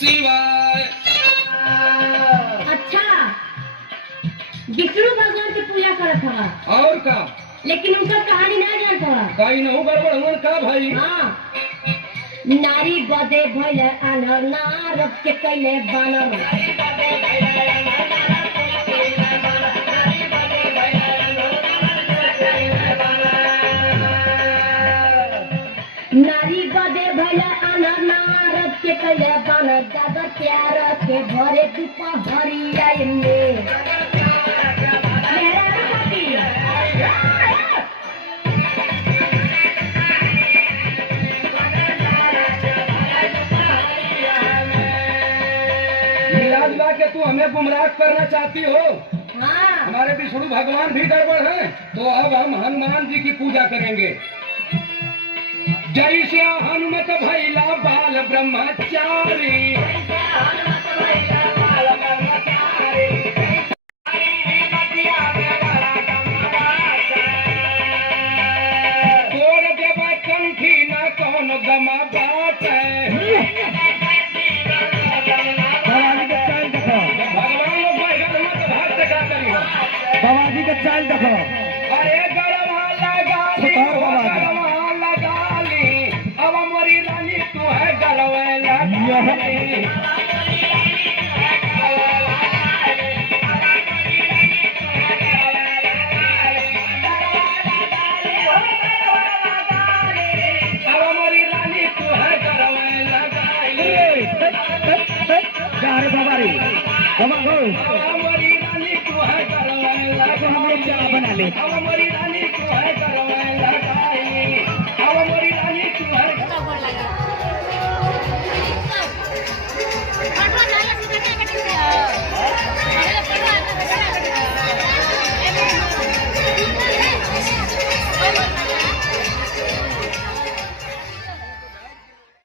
शिवाय। अच्छा, विष्णु भगवान की पूजा करत हवा और का लेकिन उनका कहानी ना जानत हवा। कहीं न गड़बड़ हुआ का भाई। हाँ, नारी बदे भइले अनर नारद के कैले बानर। नारी बदे भइले अनर नारद के कैले बानर। दादा प्यार के भरे दुपहरिया में मिला के तू हमें गुमराह करना चाहती हो। हाँ, हमारे विष्णु भगवान भी गड़बड़ है, तो अब हम हनुमान जी की पूजा करेंगे। जैसे हनुमत भैला बाल ब्रह्मचारी, तोड़ देवा कंठी न कौन गमा बात है। भगवान लोग बैठल हुआ तो भक्त का करी हो। बाबाजी का चाल देखो। अरे गरवा लगाली, गरवा लगाली, अब मोरी रानी तू है गरवा लगाली। अब मोरी रानी तू है गरवा लगाली। जा रे बाबा रे, बाबा गो, अब मोरी रानी तू है गरवा अब हम लोग चाय बना ले। अब मोरी रानी